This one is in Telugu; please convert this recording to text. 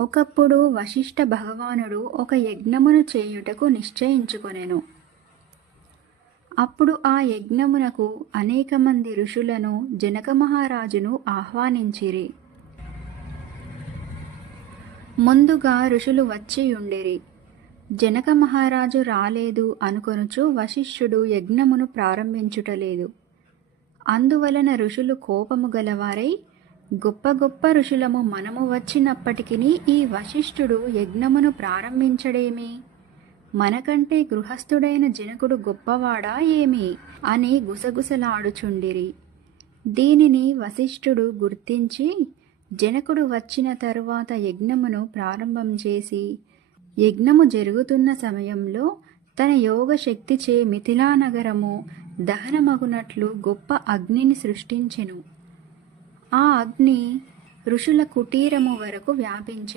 ఒకప్పుడు వశిష్ఠ భగవానుడు ఒక యజ్ఞమును చేయుటకు నిశ్చయించుకొనెను. అప్పుడు ఆ యజ్ఞమునకు అనేక మంది ఋషులను జనక మహారాజును ఆహ్వానించిరి. ముందుగా ఋషులు వచ్చియుండిరి. జనక మహారాజు రాలేదు అనుకొనుచు వశిష్ఠుడు యజ్ఞమును ప్రారంభించుటలేదు. అందువలన ఋషులు కోపము గలవారై, గొప్ప గొప్ప ఋషులము మనము వచ్చినప్పటికిని ఈ వశిష్ఠుడు యజ్ఞమును ప్రారంభించడేమి? మనకంటే గృహస్థుడైన జనకుడు గొప్పవాడా ఏమి అని గుసగుసలాడుచుండిరి. దీనిని వశిష్ఠుడు గుర్తించి జనకుడు వచ్చిన తరువాత యజ్ఞమును ప్రారంభం చేసి, యజ్ఞము జరుగుతున్న సమయంలో తన యోగ శక్తిచే మిథిలానగరము దహనమగునట్లు గొప్ప అగ్నిని సృష్టించెను. ఆ అగ్ని ఋషుల కుటీరము వరకు వ్యాపించెను.